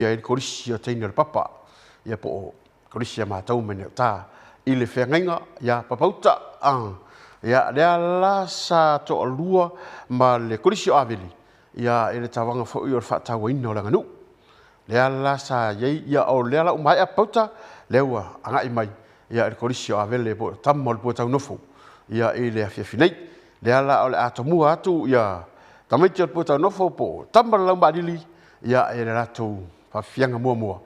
ia i korisi o teina le papa ia po korisi ma tau mene ta i le whengainga ia papauta ia lea la sa to alua ma le korisi o aveli ia e le tawanga fo i o le whaatau ina o langa nu lea la sa iei ia o lea la umai a pauta leua anga i mai ia le korisi o aveli po tammo le po tau nofo ia e le awhiawhinei lea la o le atomua atu ia tamaiti o le po tau nofo po tamma lau maadili ia e le ratou whawhianga mua mua.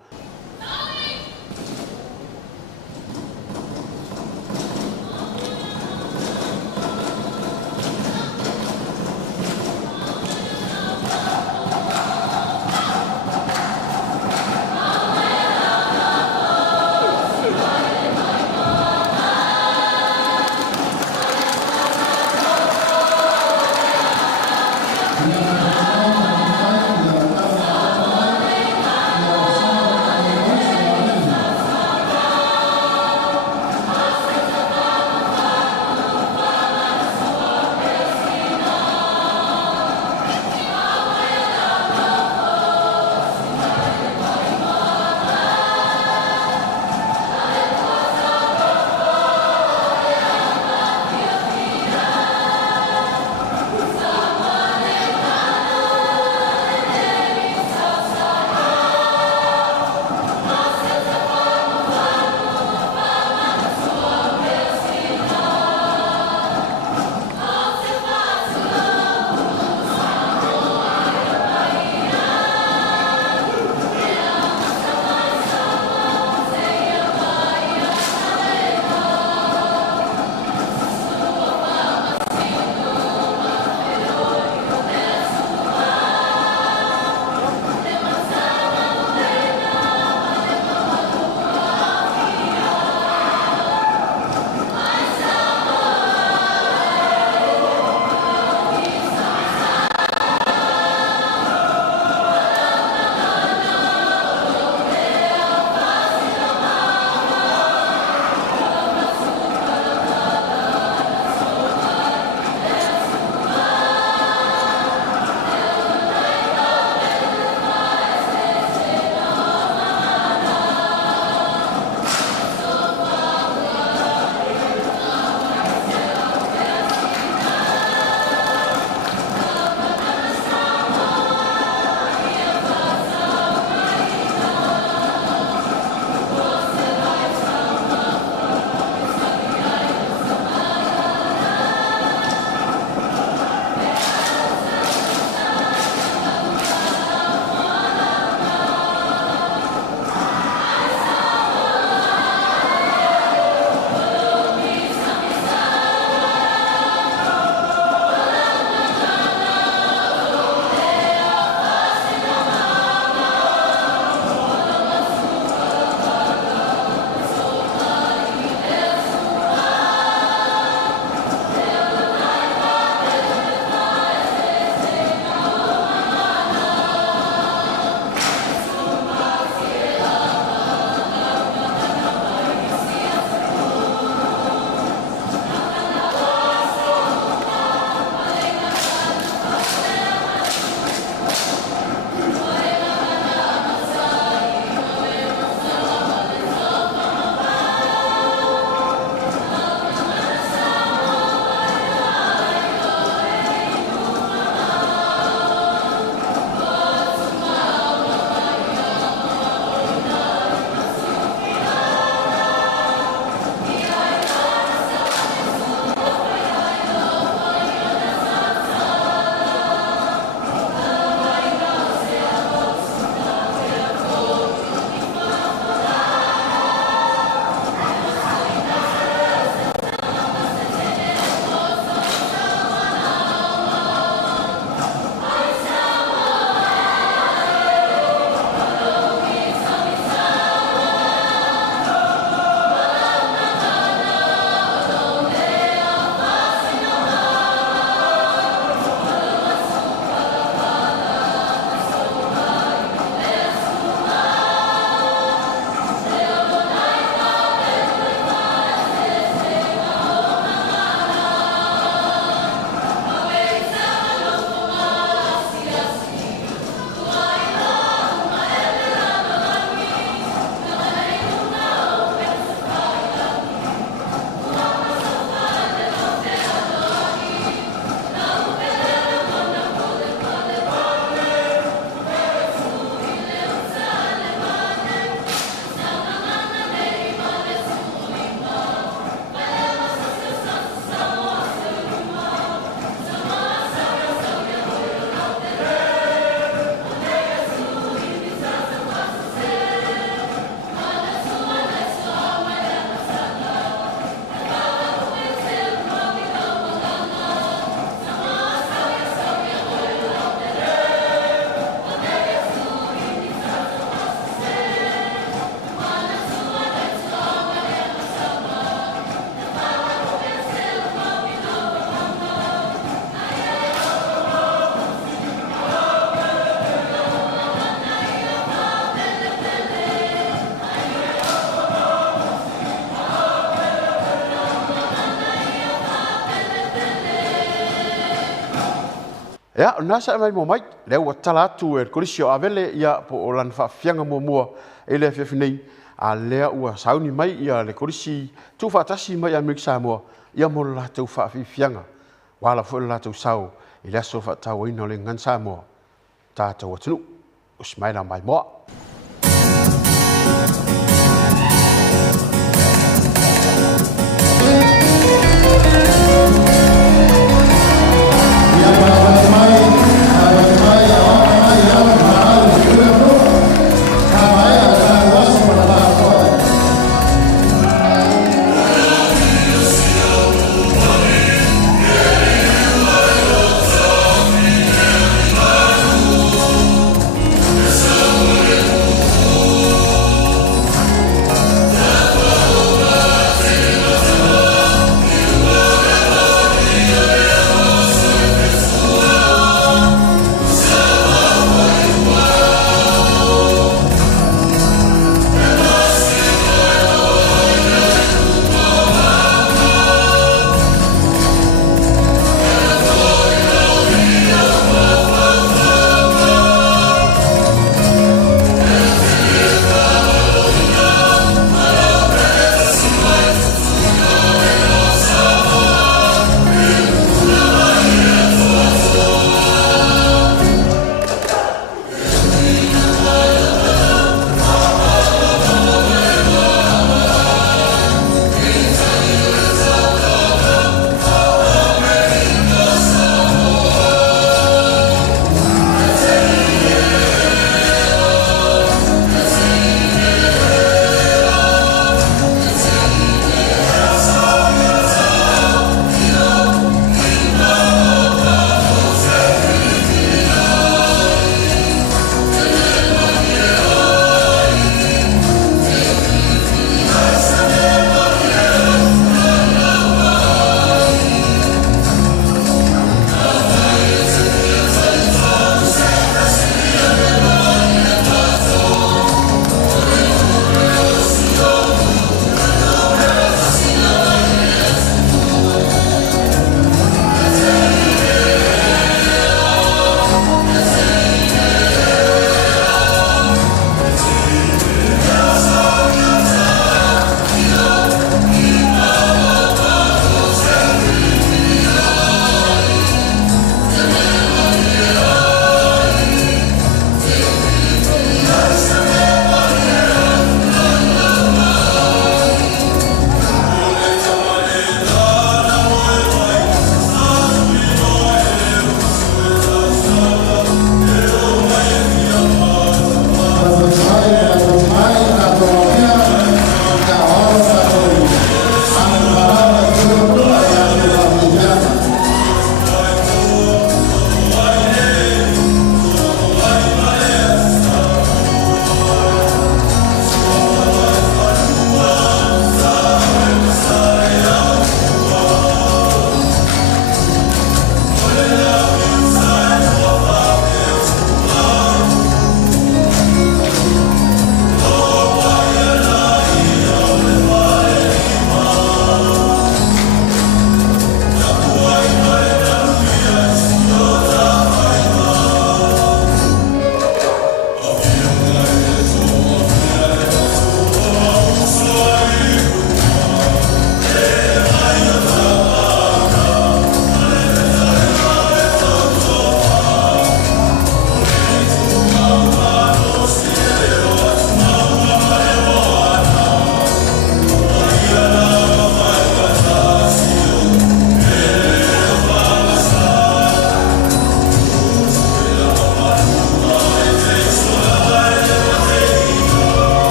Ia, ona sa mai mo mai, lea ua tala atu e korisio avele ia po o lana whaafianga mua e lea whiawhinei, a lea ua sauni mai ia le korisi tu whaatasi mai a Amerika Samoa, ia mo la tau whaafianga, wala fo la tau sau, i lea so whaatau ina o le ngan Samoa, tātou atunu, usmaila mai moa.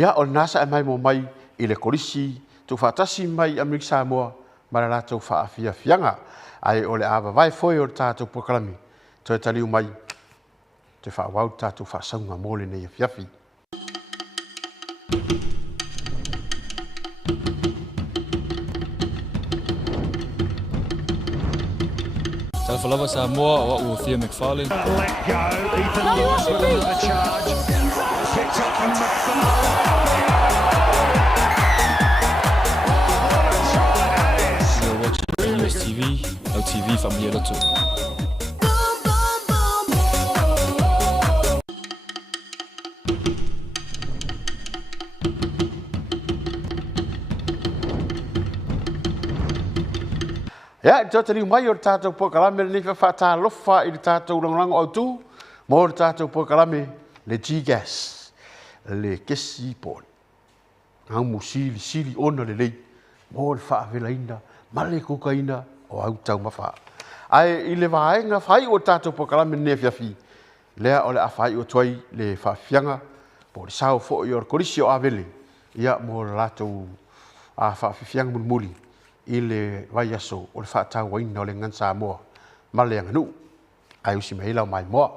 ia o nasa e mai mo mai i le kolisi tu fatasi mai Amerika Samoa ma la tau faafia fianga ai o le ava vai foi o tātou pokalami toi taliu mai te whaawau tātou whaasaunga mōle nei fiafi. Talafalava Samoa o Theo McFarlane. Let go. Ethan Lewis with another charge. Picked up from You're watching USTV, LTV Familia Lotu. Ya, jo tali mai o tātou pokalame le nifa whata lofa i le tātou langranga o tū, mo le tātou pokalame le G-Gas, le kesi pōn. Ngau mu sili ona le lei, mo le whaavelaina, male kokaina o au tau mawha. Ai i le vaenga whai o tātou pokalame ne fiafi, lea o le awhai o tuai le whaafianga, po le sao fo i o korisi o avele, ia mo le lātou a whaafianga mulmuli. I le vai aso o le whaatau waina o le ngan Samoa ma le anganu ai usi meila o mai moa.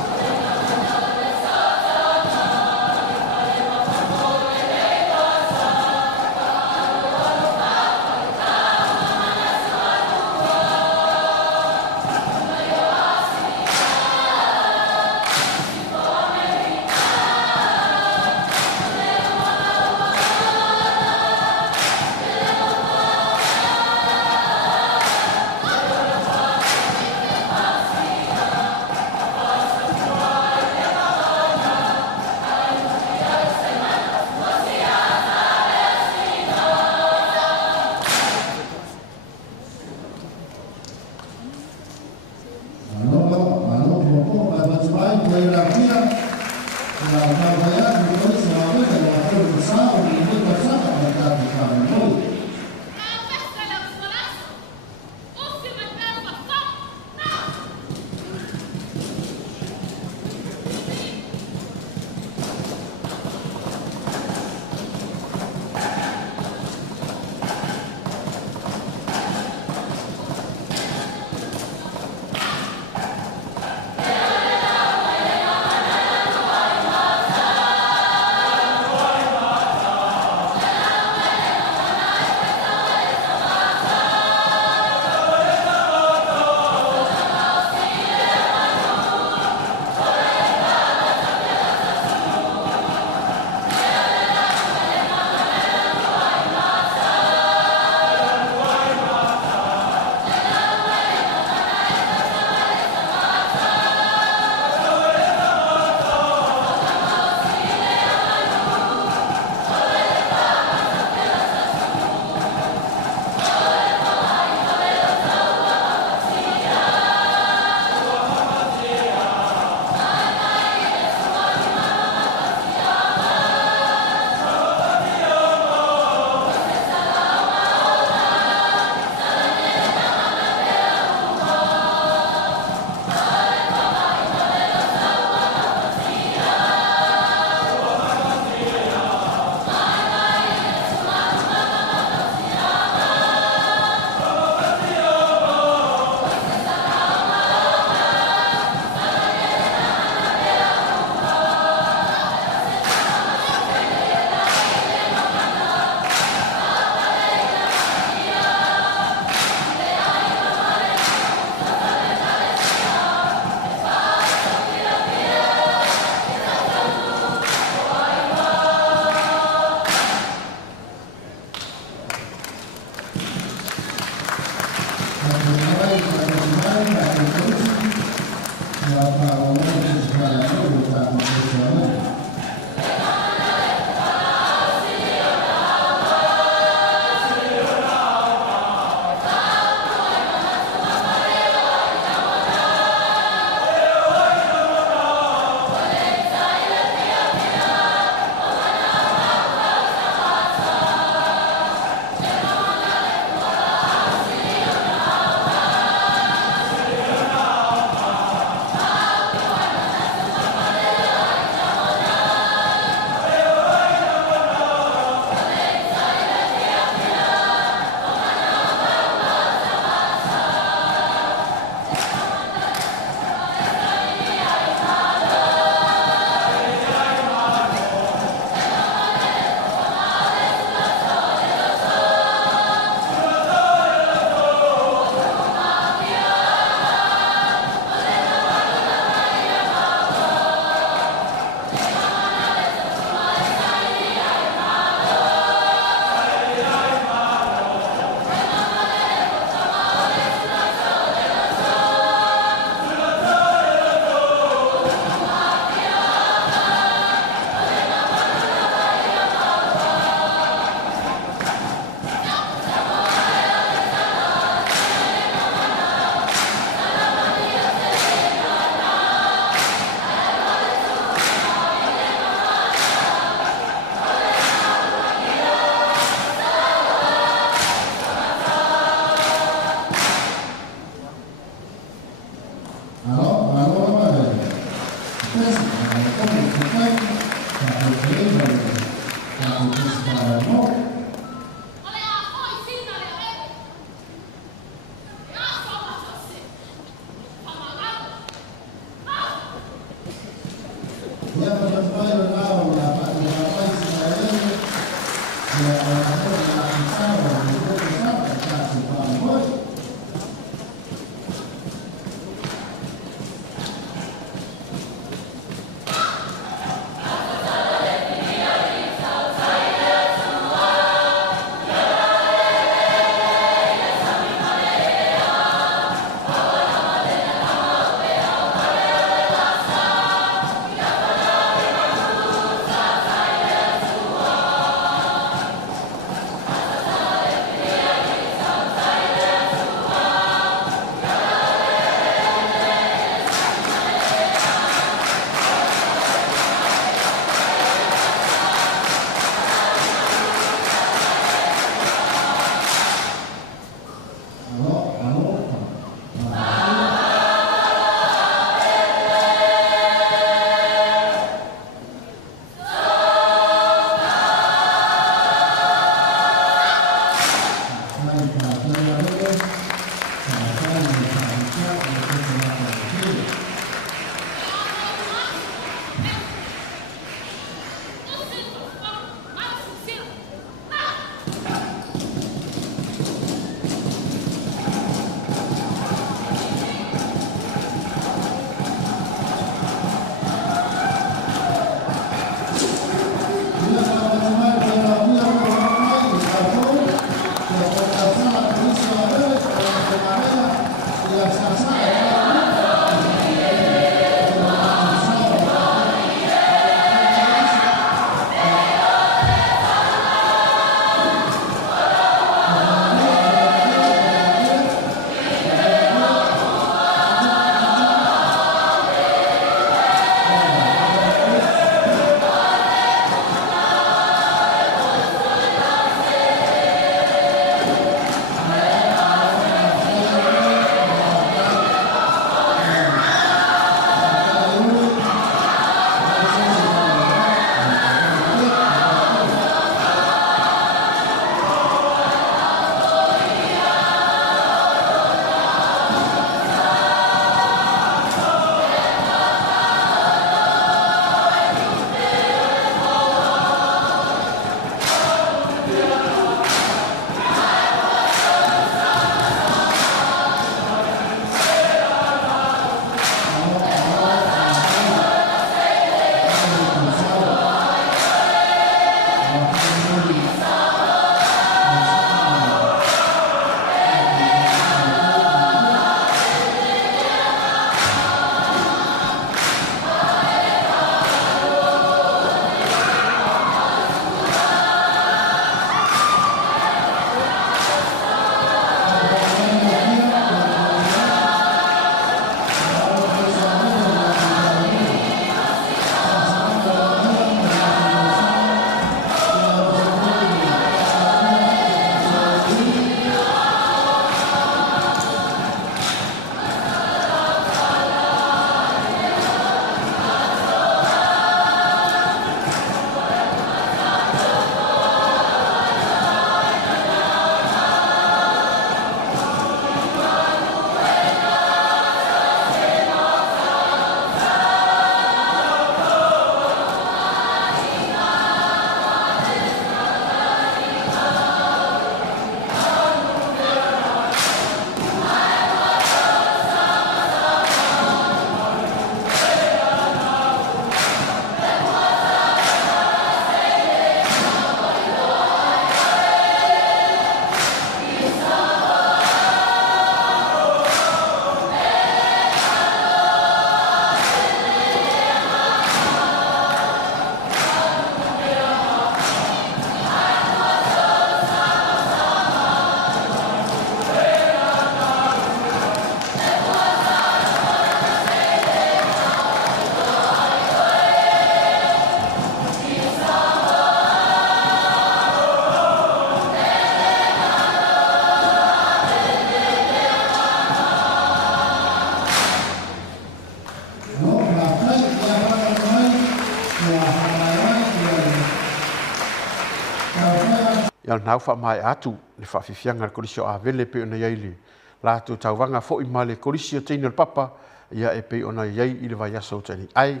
ia nau fa mai atu le fa fifianga ko risio a vele pe ona yaili la tu tauwanga fo i male ko risio tino papa ia e pe ona yai i le vai aso tani ai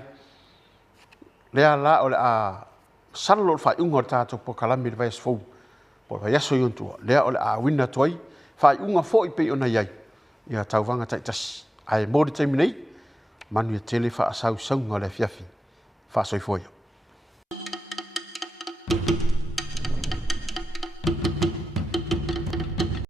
lea la o le a salo fa unga tato po kalami le vai asfo po vai aso yontua lea o le a wina toi fa unga fo i pe ona yai ia tauwanga taitas ai mo de terminei manu tele fa asau saunga le fiafi fa soi foia